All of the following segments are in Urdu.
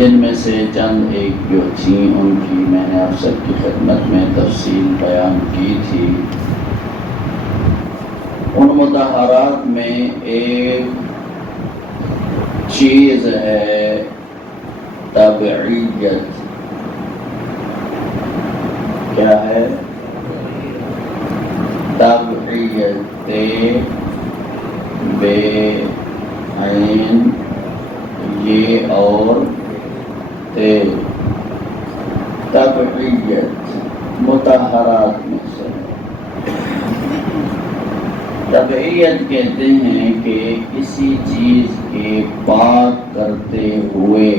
جن میں سے چند ایک جو تھیں ان کی میں نے آپ سب کی خدمت میں تفصیل بیان کی تھی۔ ان مطہرات میں ایک چیز ہے تبعیت۔ کیا ہے؟ تبعیت، بے عین یہ اور تے، تبعیت مطہرات میں سے۔ تبعیت کہتے ہیں کہ کسی چیز کے پاک کرتے ہوئے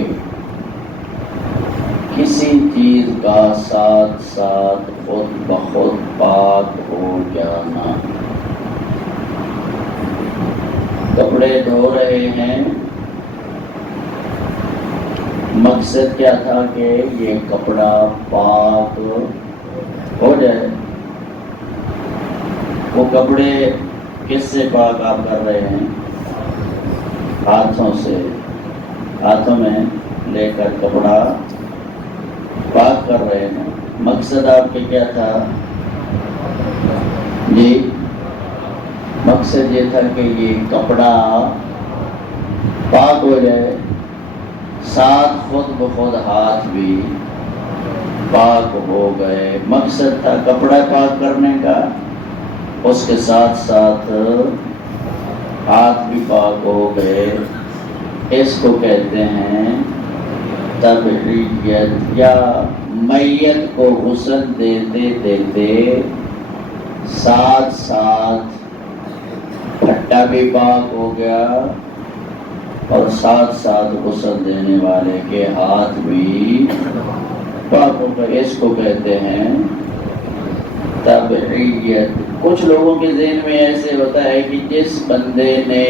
کسی چیز کا ساتھ ساتھ خود بخود پاک ہو جانا۔ کپڑے دھو رہے ہیں، مقصد کیا تھا کہ یہ کپڑا پاک ہو جائے۔ وہ کپڑے کس سے پاک آپ کر رہے ہیں؟ ہاتھوں سے، ہاتھوں میں لے کر کپڑا پاک کر رہے ہیں۔ مقصد آپ کے کیا تھا؟ جی، مقصد یہ تھا کہ یہ کپڑا پاک ہو جائے، ساتھ خود بخود ہاتھ بھی پاک ہو گئے۔ مقصد تھا کپڑا پاک کرنے کا، اس کے ساتھ ساتھ ہاتھ بھی پاک ہو گئے۔ اس کو کہتے ہیں تبعیت، یا میت کو غسل دیتے دیتے ساتھ ساتھ پھٹا بھی پاک ہو گیا اور ساتھ ساتھ غسل دینے والے کے ہاتھ بھی پاک ہو گئے۔ اس کو کہتے ہیں تبعیت۔ کچھ لوگوں کے ذہن میں ایسے ہوتا ہے کہ جس بندے نے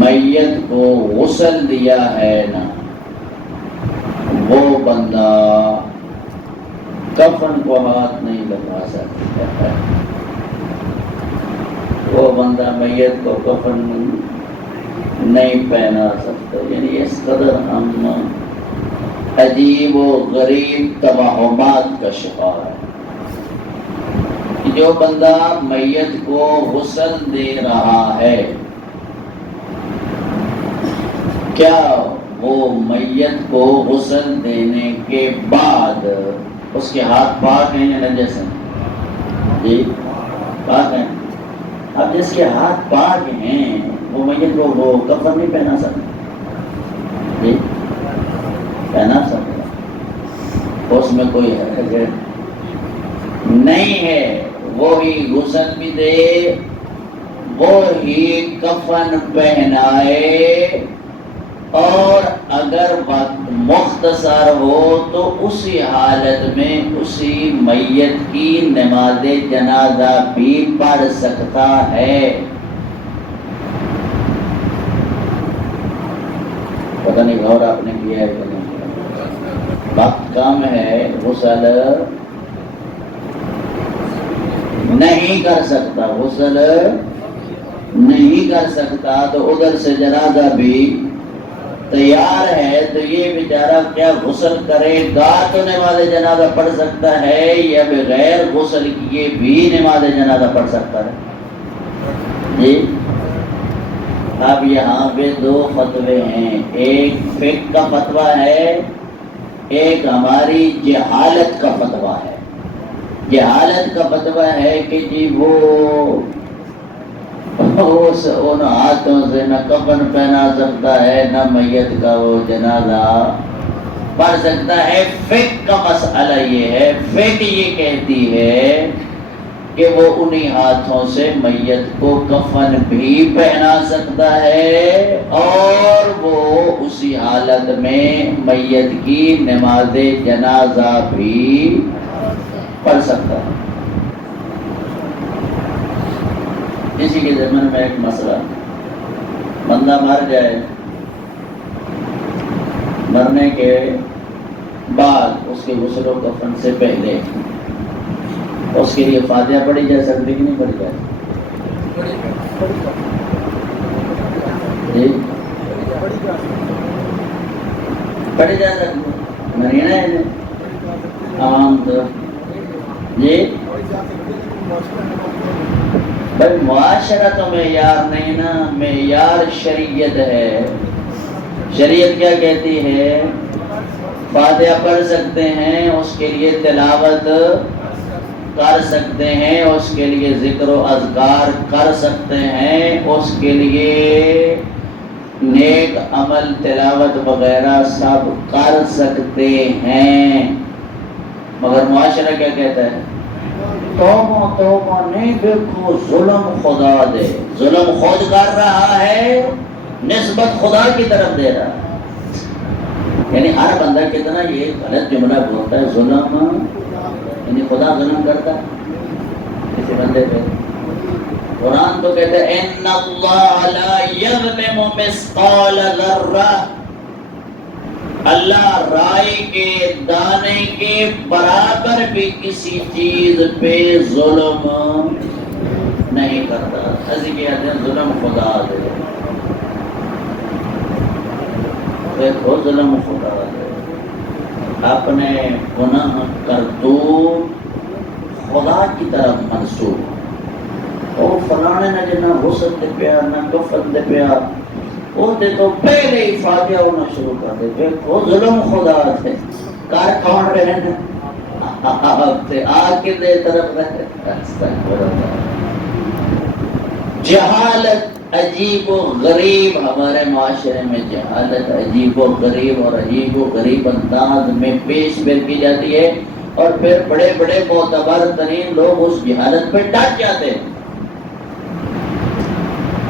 میت کو غسل دیا ہے نا، وہ بندہ کفن کو ہاتھ نہیں لگا سکتا۔ وہ بندہ میت کو کفن نہیں پہنا سکتا۔ یعنی اس قدر ہم عجیب و غریب توہمات کا شکار ہے۔ جو بندہ میت کو غسل دے رہا ہے، کیا وہ میت کو غسل دینے کے بعد اس کے ہاتھ پاک ہیں یا نجس ہیں؟ جی پاک ہیں۔ اب جس کے ہاتھ پاک ہیں وہ میت کو وہ کفن نہیں پہنا سکتا۔ جی پہنا سکتا، اس میں کوئی حرج نہیں ہے۔ وہی غسل بھی دے، وہی کفن پہنائے، اور اگر وقت مختصر ہو تو اسی حالت میں اسی میت کی نماز جنازہ بھی پڑھ سکتا ہے۔ پتہ نہیں غور آپ نے کیا ہے کہ نہیں؟ وقت کم ہے، غسل نہیں کر سکتا، غسل نہیں کر سکتا، تو ادھر سے جنازہ بھی تیار ہے، تو یہ بیچارہ کیا غسل کرے گا تو نماز جنازہ پڑھ سکتا ہے، یا بغیر غسل کیے بھی نماز جنازہ پڑھ سکتا ہے؟ جی اب یہاں پہ دو فتوے ہیں، ایک فقہ کا فتویٰ ہے، ایک ہماری جہالت کا فتویٰ ہے۔ جہالت کا فتویٰ ہے کہ جی وہ ان ہاتھوں سے نہ کفن پہنا سکتا ہے، نہ میت کا وہ جنازہ پڑھ سکتا ہے۔ فقہ کا مسئلہ یہ ہے، فقہ یہ کہتی ہے کہ وہ انہی ہاتھوں سے میت کو کفن بھی پہنا سکتا ہے، اور وہ اسی حالت میں میت کی نماز جنازہ بھی پڑھ سکتا ہے۔ اسی کے ضمن میں ایک مسئلہ، بندہ مر جائے، مرنے کے بعد اس کے غسل و کفن سے پہلے اس کے لیے فاتحہ پڑھی جا سکتی کہ نہیں پڑھی جائے؟ جی پڑے جا سکتے مرینا ہے عوام تو جی بھائی معاشرہ تو معیار نہیں نا، معیار شریعت ہے. شریعت کیا کہتی ہے؟ فاتحہ پڑھ سکتے ہیں، اس کے لیے تلاوت کر سکتے ہیں، اس کے لیے ذکر و اذکار کر سکتے ہیں، اس کے لیے نیک عمل تلاوت وغیرہ سب کر سکتے ہیں. مگر معاشرہ کیا کہتا ہے؟ توبہ توبہ نہیں، دیکھو ظلم خدا دے. ظلم خود کر رہا ہے، نسبت خدا کی طرف دے رہا ہے. یعنی ہر بندہ کتنا یہ غلط جملہ بولتا ہے، ظلم یعنی خدا ظلم کرتا کسی بندے پہ. قرآن تو کہتا ہے ان اللہ لا یظلم مثقال ذرہ، اللہ رائی کے دانے کے برابر بھی کسی چیز پہ ظلم نہیں کرتا. ایسے کہتے ہیں ظلم خدا دے. دیکھو ظلم خدا دے، اپنے گناہ کرتوت خدا کی طرف منسوب. او فلانے نے جنا غسل دے پیا نہ کفن دے پیا، وہ دے تو پہلے ہی فاتحہ ہونا شروع کر دے. دیکھو ظلم خدا دے. کار کون رہے نا آپ سے آگ کے دے طرف رہے. جہالت عجیب و غریب، ہمارے معاشرے میں جہالت عجیب و غریب اور عجیب و غریب انداز میں پیش کی جاتی ہے، اور پھر بڑے بڑے معتبر ترین لوگ اس جہالت پہ ڈٹ جاتے ہیں.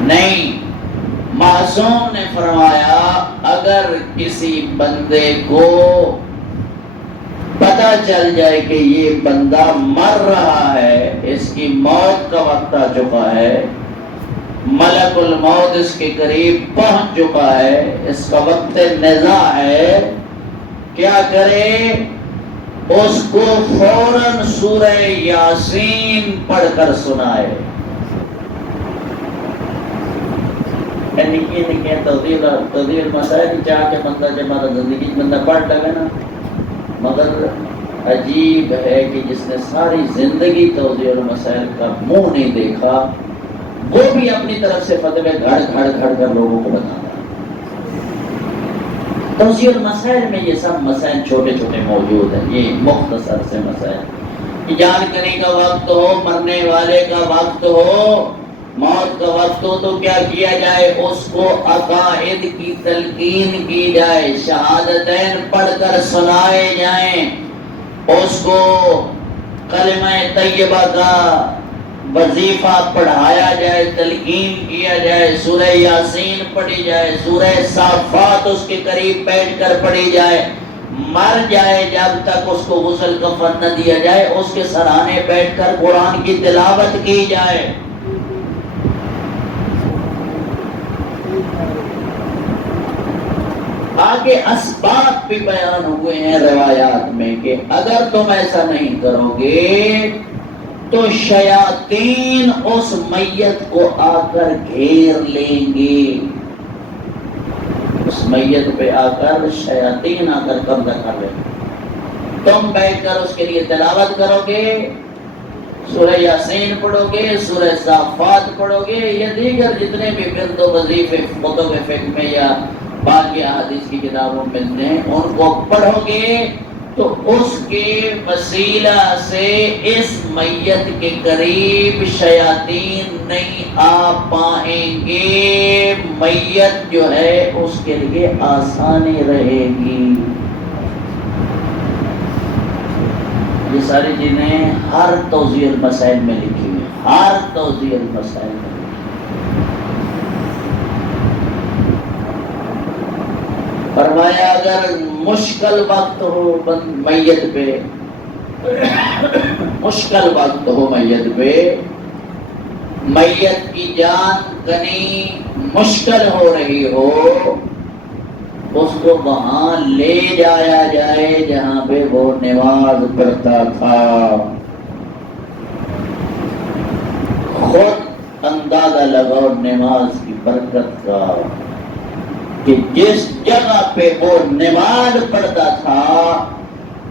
نہیں، معصوم نے فرمایا اگر کسی بندے کو پتہ چل جائے کہ یہ بندہ مر رہا ہے، اس کی موت کا وقت آ چکا ہے، ملک الموت اس کے قریب پہنچ چکا ہے، اس کا وقت نزاع ہے، کیا کرے؟ اس کو فوراً سورہ یاسین پڑھ کر سنائے. نکی توضیح مسائل چاہ کے بندہ جب زندگی بندہ پڑھ لگے نا، مگر عجیب ہے کہ جس نے ساری زندگی توضیح المسائل کا منہ نہیں دیکھا، وہ بھی اپنی طرف سے فتوے گھڑ گھڑ گھڑ کر لوگوں کو بتاتا ہے. توضیح المسائل میں یہ سب مسائل چھوٹے چھوٹے موجود ہیں. یہ مختصر سے مسائل کہ جانکاری کا وقت ہو، مرنے والے کا وقت ہو، موت کا وقت ہو تو کیا کیا جائے؟ اس کو عقائد کی تلقین کی جائے، شہادتین پڑھ کر سنائے جائیں، اس کو کلمہ طیبہ کا وظیفہ پڑھایا جائے، تلقین کیا جائے، سورہ یاسین پڑھی جائے، سورہ صافات اس کے قریب بیٹھ کر پڑھی جائے. مر جائے جب تک اس کو غسل کفن نہ دیا جائے، اس کے سرانے بیٹھ کر قرآن کی تلاوت کی جائے. آگے اسباب بھی بیان ہوئے ہیں روایات میں کہ اگر تم ایسا نہیں کرو گے تو شیاطین اس میت کو آ کر گھیر لیں گے. اس میت پہ آ کر شیاطین آ کر قبضہ کر لیں گے. تم بیٹھ کر اس کے لیے تلاوت کرو گے، سورہ یاسین پڑھو گے، سورہ صافات پڑھو گے، یا دیگر جتنے بھی ورد و وظیفے کتب فقہ میں یا باقی احادیث کی کتابوں میں ملتے ہیں ان کو پڑھو گے، تو اس کے وسیلہ سے اس میت کے قریب شیاطین نہیں آ پائیں گے. میت جو ہے اس کے لیے آسانی رہے گی. یہ ساری چیزیں ہر توضیح المسائل میں لکھی ہوئی، ہر توضیح المسائل میں. فرمایا اگر مشکل وقت ہو میت پہ، مشکل وقت ہو میت پہ، میت کی جان کنی مشکل ہو رہی ہو، اس کو وہاں لے جایا جائے جہاں پہ وہ نماز پڑھتا تھا. خود اندازہ لگاؤ نماز کی برکت کا. کہ جس جگہ پہ وہ نماز پڑھتا تھا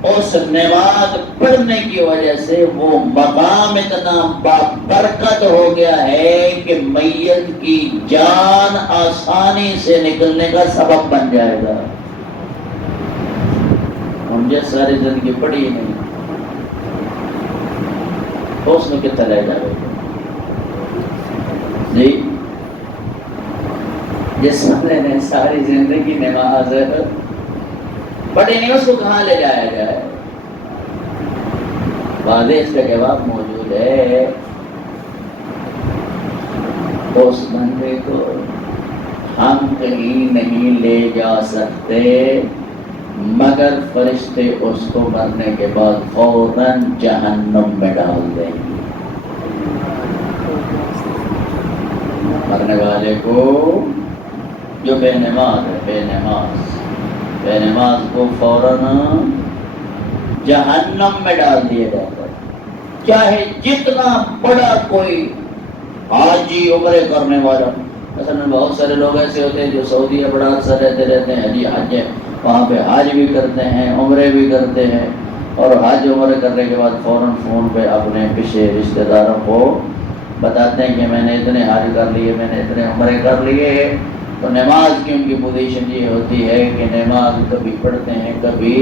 اس نماز پڑھنے کی وجہ سے وہ مقام اتنا بابرکت ہو گیا ہے کہ میت کی جان آسانی سے نکلنے کا سبب بن جائے گا. ہم جس ساری زندگی پڑھی نہیں تو اس میں کتنا لے جائے گا جی. جس والے نے ساری زندگی نماز پڑھی نہیں اس کو کہاں لے جایا جائے؟ واضح اس کا جواب موجود ہے. اس بندے کو ہم کہیں نہیں لے جا سکتے مگر فرشتے اس کو مرنے کے بعد فوراً جہنم میں ڈال دیں گے. مرنے والے کو جو بے نماز ہے بے نماز کو فوراً جہنم میں ڈال دیا جاتا ہے. چاہے جتنا بڑا کوئی حاجی عمرے کرنے والا، مثلا بہت سارے لوگ ایسے ہوتے ہیں جو سعودی ہے بڑا عرصہ رہتے ہیں، حجی حج ہے وہاں پہ حج بھی کرتے ہیں عمرے بھی کرتے ہیں، اور حج عمرے کرنے کے بعد فوراً فون پہ اپنے پیچھے رشتہ داروں کو بتاتے ہیں کہ میں نے اتنے حج کر لیے، میں نے اتنے عمرے کر لیے. تو نماز کی ان کی پوزیشن یہ ہوتی ہے کہ نماز کبھی پڑھتے ہیں کبھی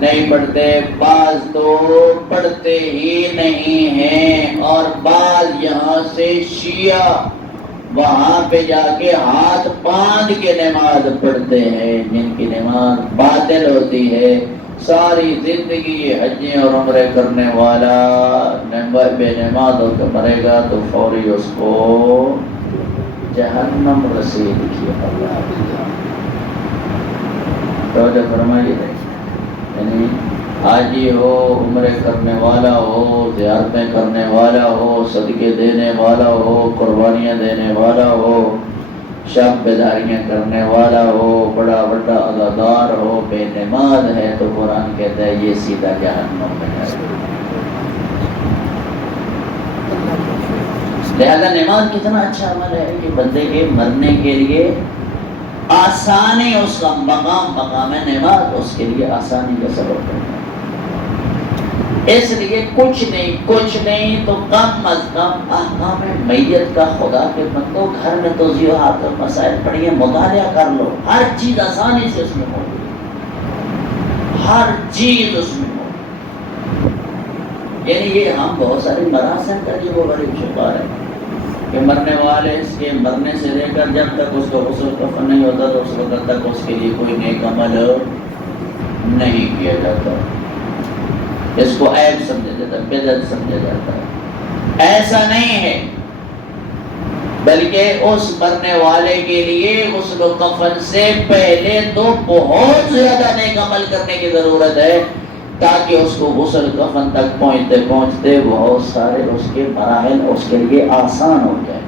نہیں پڑھتے. بعض تو پڑھتے ہی نہیں ہیں، اور بعض یہاں سے شیعہ وہاں پہ جا کے ہاتھ باندھ کے نماز پڑھتے ہیں جن کی نماز باطل ہوتی ہے. ساری زندگی یہ حجیں اور عمرے کرنے والا بے نماز ہو کے مرے گا تو فوری اس کو جہنم رسید کیا. توجہ فرمائیے. یعنی حاجی ہو، عمرے کرنے والا ہو، زیارتیں کرنے والا ہو، صدقے دینے والا ہو، قربانیاں دینے والا ہو، شب بیداریاں کرنے والا ہو، بڑا بڑا عزادار ہو، بے نماز ہے تو قرآن کہتا ہے یہ سیدھا جہنم میں ہے. لہذا نماز کتنا اچھا عمل ہے کہ بندے کے مرنے کے لیے آسانی، اس کا مقام نماز اس کے لیے آسانی کا سبب ہے. اس لیے کچھ نہیں تو کم از کم احکام میت کا خدا کے بندوں گھر میں توضیحات اور مسائل پڑھیے، مطالعہ کر لو. ہر چیز آسانی سے اس میں موجود ہے، ہر چیز اس میں موجود. یعنی یہ ہم بہت سارے مراسم کا یہ وہ بڑے شکار ہے کہ مرنے والے اس کے مرنے سے لے کر جب تک اس کا غسل کفن نہیں ہوتا تو اس وقت تک اس کے لیے کوئی نیک عمل نہیں کیا جاتا. اس کو عیب سمجھا جاتا ہے، بدعت سمجھا جاتا ہے. ایسا نہیں ہے، بلکہ اس مرنے والے کے لیے غسل و کفن سے پہلے تو بہت زیادہ نیک عمل کرنے کی ضرورت ہے تاکہ اس کو غسل کفن تک پہنچتے بہت سارے اس کے مراحل اس کے لیے آسان ہو جائے.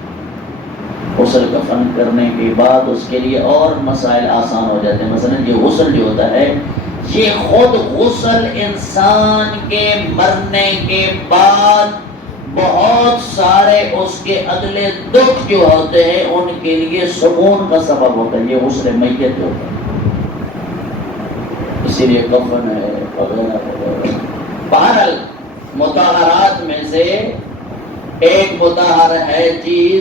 غسل کفن کرنے کے بعد اس کے لیے اور مسائل آسان ہو جاتے ہیں. مثلا یہ غسل جو ہوتا ہے، یہ خود غسل انسان کے مرنے کے بعد بہت سارے اس کے اگلے دکھ جو ہوتے ہیں ان کے لیے سکون کا سبب ہوتا ہے. یہ غسل میت ہوتا ہے، اسی لیے کفن ہے وغیرہ وغیرہ. بہرحال مطہرات میں سے ایک مطہر ہے چیز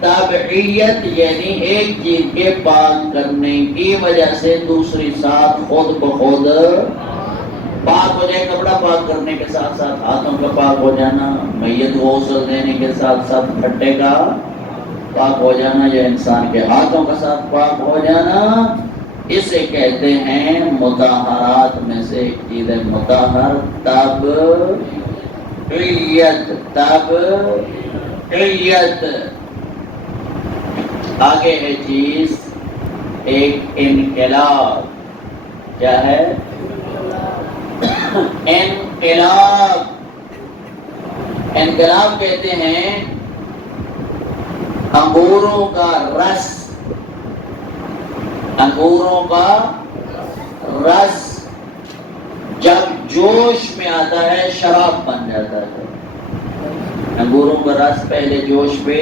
تبعیت، یعنی ایک چیز کے پاک کرنے کی وجہ سے دوسری ساتھ خود بخود پاک ہو جائے. کپڑا پاک کرنے کے ساتھ ساتھ ہاتھوں کا پاک ہو جانا، میت کو غسل دینے کے ساتھ ساتھ پھٹے کا پاک ہو جانا یا انسان کے ہاتھوں کا ساتھ پاک ہو جانا، اسے کہتے ہیں مطہرات میں سے ایک چیز ہے مطہر تبعیت. آگے ہے چیز ایک انقلاب. کیا ہے؟ انقلاب کہتے ہیں انگوروں کا رس جب جوش میں آتا ہے شراب بن جاتا ہے. انگوروں کا رس پہلے جوش پہ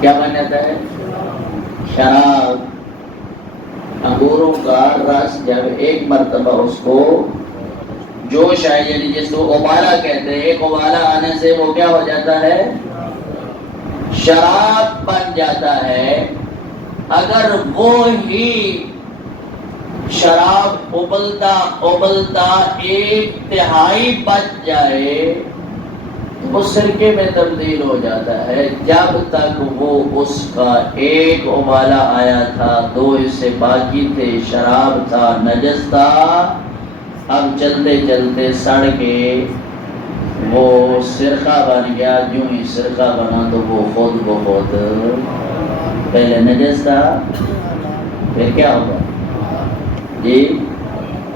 کیا بن جاتا ہے؟ شراب۔ انگوروں کا رس جب ایک مرتبہ اس کو جوش آئے، یعنی جس کو ابالا کہتے ہیں، ایک ابالا آنے سے وہ کیا ہو جاتا ہے؟ شراب بن جاتا ہے۔ اگر وہی شراب ابلتا ابلتا ایک تہائی بچ جائے وہ سرکے میں تبدیل ہو جاتا ہے۔ جب تک وہ اس کا ایک ابالا آیا تھا، 2 حصے باقی تھے، شراب تھا، نجس تھا، اب چلتے چلتے سڑ کے وہ سرقہ بن گیا۔ جو ہی سرقہ بنا تو وہ خود بخود پہلے نجس تھا، پھر کیا ہوگا جی؟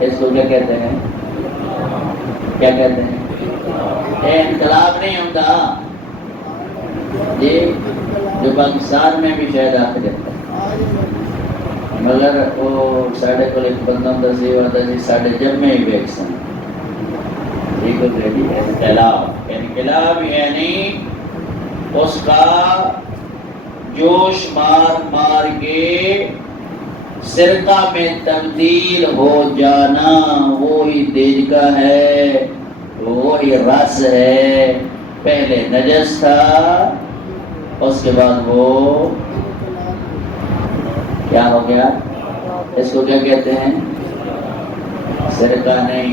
اس کو کیا کہتے ہیں؟ کیا کہتے ہیں؟ انقلاب نہیں ہوتا جی، جو پاکستان میں بھی شاید آپ کہتے ہیں، مگر وہ ساڑھے کو ایک بندہ تصیب ہوتا ہے ساڑھے جب میں ہی بیک سن ٹھیک ہو گیا جی۔ انقلاب، انقلاب یعنی اس کا جوش مار مار کے سرقہ میں تبدیل ہو جانا، وہی دیجگا ہے، وہی رس ہے۔ پہلے نجس تھا، اس کے بعد وہ کیا ہو گیا؟ اس کو کیا کہتے ہیں؟ سرقہ نہیں،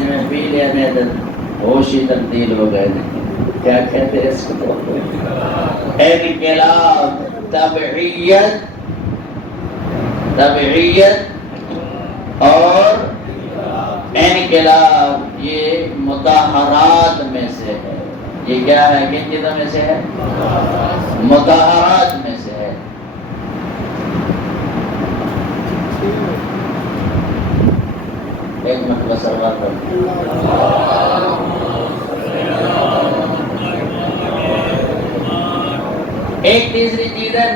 میں پی لیا میں ہوش ہی تبدیل ہو گئے، کیا کہتے ہیں اس کو؟ انقلاب، تبعیت، تبعیت اور انقلاب، یہ مطہرات میں سے ہے۔ یہ کیا ہے؟ کن چیزوں میں سے ہے؟ مطہرات میں سے ہے۔ ایک منٹ بس سروات کرو۔ ایک تیسری چیز ہے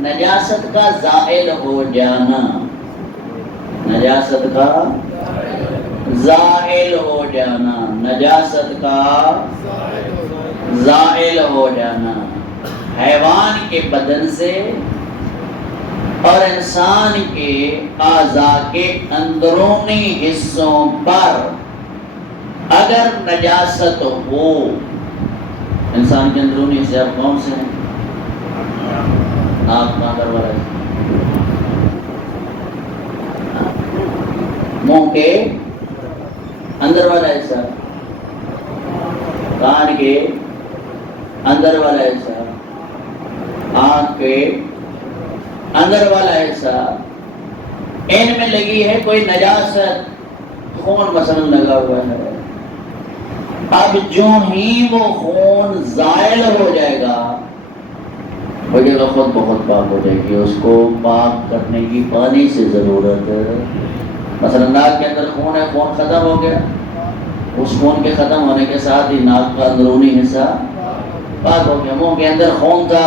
نجاست کا زائل ہو جانا، نجاست کا زائل ہو جانا، نجاست کا زائل ہو جانا۔ حیوان کے بدن سے اور انسان کے اعضاء کے اندرونی حصوں پر اگر نجاست ہو، انسان کے اندرونی حصے اب کون سے ہیں؟ ناک کا اندر والا حصہ، منہ کے اندر والا حصہ، کان کے اندر والا حصہ، آنکھ کے اندر والا حصہ، ان میں لگی ہے کوئی نجاست، خون مثلا لگا ہوا ہے، اب جو ہی وہ خون زائل ہو جائے گا وہ جگہ خود بہت پاک ہو جائے گی۔ اس کو پاک کرنے کی پانی سے ضرورت ہے۔ مثلا ناک کے اندر خون ہے، خون ختم ہو گیا، اس خون کے ختم ہونے کے ساتھ ہی ناک کا اندرونی حصہ پاک ہو گیا۔ منہ کے اندر خون تھا،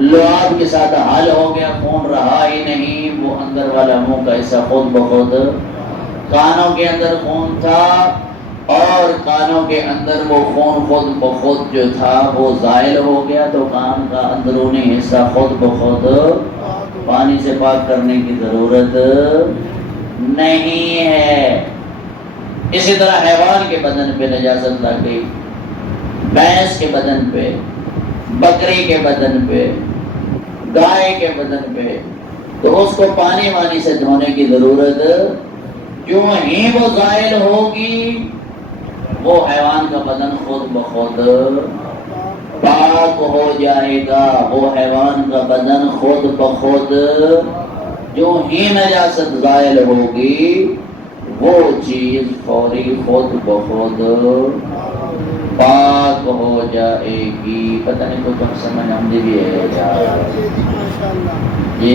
لعاب کے ساتھ حل ہو گیا، خون رہا ہی نہیں، وہ اندر والا منہ کا حصہ خود بخود۔ کانوں کے اندر خون تھا اور کانوں کے اندر وہ خون خود بخود جو تھا وہ زائل ہو گیا، تو کان کا اندرونی حصہ خود بخود پانی سے پاک کرنے کی ضرورت نہیں ہے۔ اسی طرح حیوان کے بدن پہ نجاست لگ گئی، بھینس کے بدن پہ، بکری کے بدن پہ، گائے کے بدن پہ، تو اس کو پانی وانی سے دھونے کی ضرورت، جو ہی وہ زائل ہوگی وہ حیوان کا بدن خود بخود پاک ہو جائے گا۔ وہ حیوان کا بدن خود بخود جو ہی نجاست زائل ہوگی وہ چیز فوری خود بخود پاک ہو جائے گی۔ پتہ نہیں کوئی کم سمجھ آمدی بھی ہے جی؟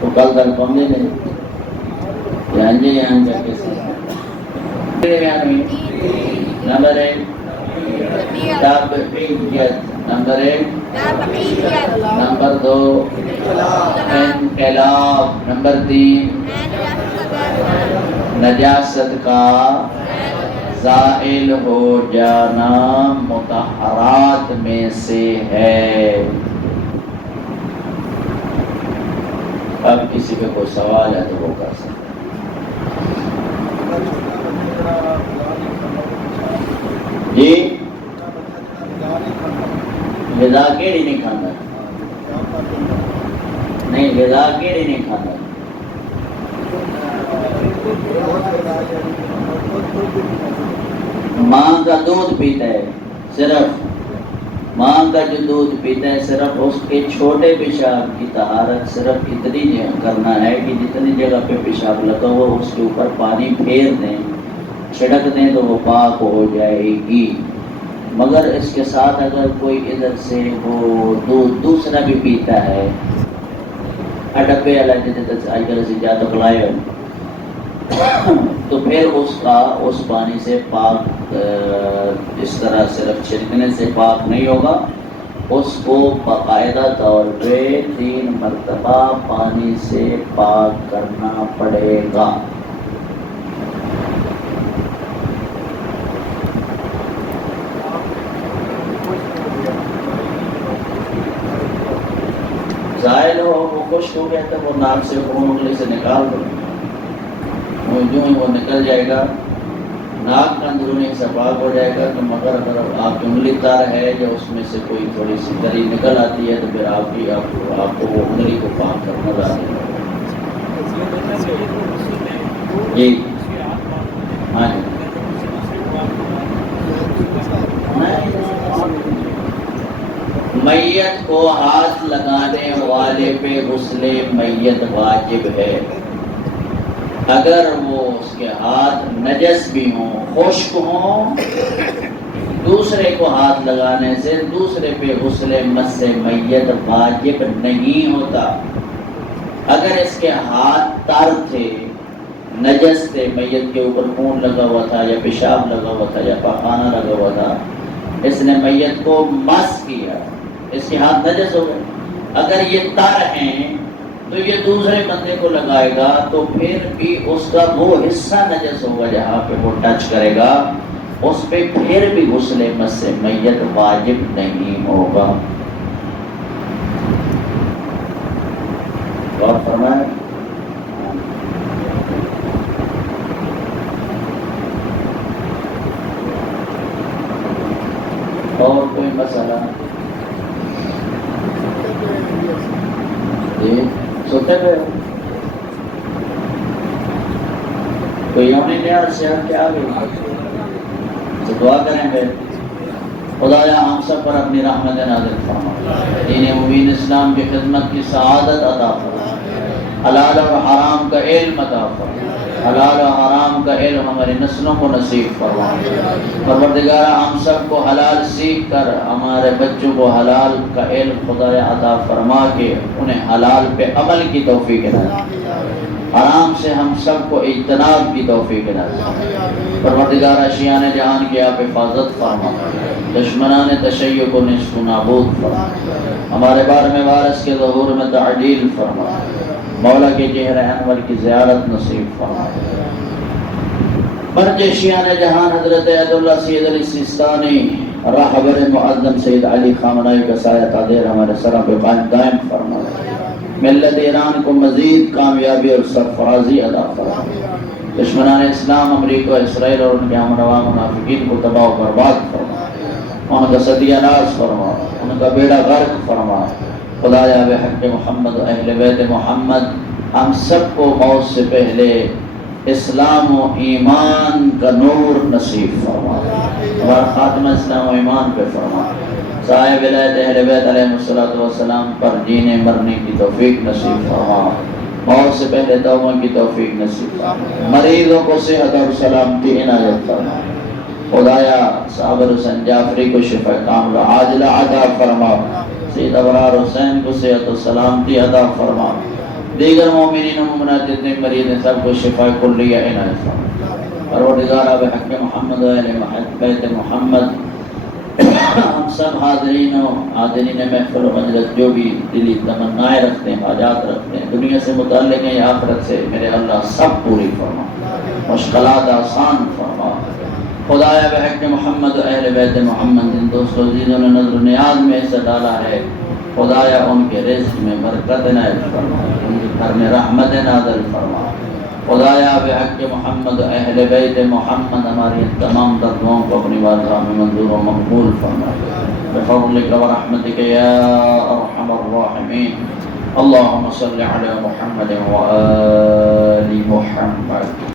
تو کل تک کم دے دیں یہاں جی یہاں جا کے نمبر 1 تبعیت، نمبر 1 نمبر 2 انقلاب، نمبر 3 نجاست کا زائل ہو جانا مطہرات میں سے ہے۔ اب کسی پہ کوئی سوال ہے تو وہ کر سکتے جی۔ غذا کیڑی نہیں کھانا، نہیں غذا کیڑی نہیں کھانا، ماں کا دودھ پیتا ہے، صرف ماں کا جو دودھ پیتا ہے صرف اس کے چھوٹے پیشاب کی طہارت صرف اتنی کرنا ہے کہ جتنی جگہ پہ پیشاب لگا ہوا اس کے اوپر پانی پھیر دیں، چھڑک دیں تو وہ پاک ہو جائے گی۔ مگر اس کے ساتھ اگر کوئی ادھر سے وہ دودھ دوسرا بھی پیتا ہے، ڈبے والا سے جاتا بلائے تو پھر اس پانی سے پاک اس طرح صرف چھڑکنے سے پاک نہیں ہوگا، اس کو باقاعدہ طور پہ 3 مرتبہ پانی سے پاک کرنا پڑے گا۔ زائل ہو، وہ خشک ہو گیا تو وہ ناک سے خون انگلی سے نکال دو، جو ہی وہ نکل جائے گا ناک کا اندرونی حصہ پاک ہو جائے گا۔ تو مگر اگر آپ کی انگلی تار ہے یا اس میں سے کوئی تھوڑی سی تری نکل آتی ہے تو پھر آپ کو وہ انگلی کو پاک کرنا لازم ہے۔ جی ہاں جی، میت کو ہاتھ لگانے والے پہ غسل میت واجب ہے۔ اگر وہ اس کے ہاتھ نجس بھی ہوں، خشک ہوں، دوسرے کو ہاتھ لگانے سے دوسرے پہ غسل مس میت واجب نہیں ہوتا۔ اگر اس کے ہاتھ تر تھے، نجس تھے، میت کے اوپر خون لگا ہوا تھا یا پیشاب لگا ہوا تھا یا پاخانہ لگا ہوا تھا، اس نے میت کو مس کیا، اس کے ہاتھ نجس ہو گئے۔ اگر یہ تر ہیں تو یہ دوسرے بندے کو لگائے گا تو پھر بھی اس کا وہ حصہ نجس ہوگا جہاں پہ وہ ٹچ کرے گا، اس پہ پھر بھی غسل مس میت واجب نہیں ہوگا۔ غور فرمائیں۔ اور کوئی مسئلہ؟ جی سوتے پہ کوئی یوم نیاز سے ہم کیا آگے تو دعا کریں گے، خدایا ہم سب پر اپنی رحمت نازل فرما، دین مبین اسلام کی خدمت کی سعادت عطا فرما، حلال اور حرام کا علم عطا فرما، حلال و حرام کا علم ہماری نسلوں کو نصیب فرما۔ پروردگارہ ہم سب کو حلال سیکھ کر ہمارے بچوں کو حلال کا علم خدا عطا فرما کے انہیں حلال پہ عمل کی توفیق نصیب، حرام سے ہم سب کو اجتناب کی توفیق نصیب۔ پروردگارہ شیان جہان کی آپ حفاظت فرما، دشمنان تشیع کو نصف نابود فرما، ہمارے بار میں وارث کے ظہور میں تعجیل فرما، مولا کے چہرہ انور کی زیارت نصیب فرما۔ مرجع شیان جہان حضرت عیداللہ سید علی سیستانی، راہبر معظم سید علی خامنائی کا سایہ قادر ہمارے سروں پہ قائم دائم فرما، ملت ایران کو مزید کامیابی اور سرفرازی عطا فرما، دشمنان اسلام امریکہ اسرائیل اور ان کے ہمراہ منافقین کو تباہ و برباد فرما، ان کا ستیہ ناز فرما، ان کا بیڑا غرق فرما۔ خدایا بحق محمد و اہل بیت محمد ہم سب کو موت سے پہلے اسلام و ایمان کا نور نصیب فرما، ہمارا خاتمہ اسلام و ایمان پہ فرما، صاحب ولایت اہل بیت علیہ السلام پر جینے مرنے کی توفیق نصیب فرما، موت سے پہلے توبہ کی توفیق نصیب فرما، مریضوں کو صحت اور سلامتی عنایت فرما۔ خدایا صابر حسین جعفری کو شفا کاملہ عاجلہ عطا فرما، سید ابرار حسین کو صحت و سلامتی عطا فرما، دیگر مومنین و مومنات جتنے مریض ہیں سب کو شفا کلیہ عنایت فرما۔ پروردگارہ بحق محمد و اہل بیت محمد ہم سب حاضرین و حاضرین محفل و مجلس جو بھی دلی تمنائیں رکھتے ہیں، حاجات رکھتے ہیں، دنیا سے متعلق ہیں یا آخرت سے، میرے اللہ سب پوری فرما، مشکلات آسان فرما، خدایا بحق محمد و اہل بیت محمد ان دوست عزیزوں نے نظر و نیاز میں حصہ ڈالا ہے، خدایا ان کے رزق میں برکت نازل فرما، ان کے گھر میں رحمت نازل فرما۔ خدایا بحق محمد و اہل بیت محمد ہماری تمام دعاؤں کو اپنی بارگاہ میں منظور و مقبول فرما، بفضلک و رحمتک یا ارحم الراحمین۔ اللہم صل علی محمد و آل محمد۔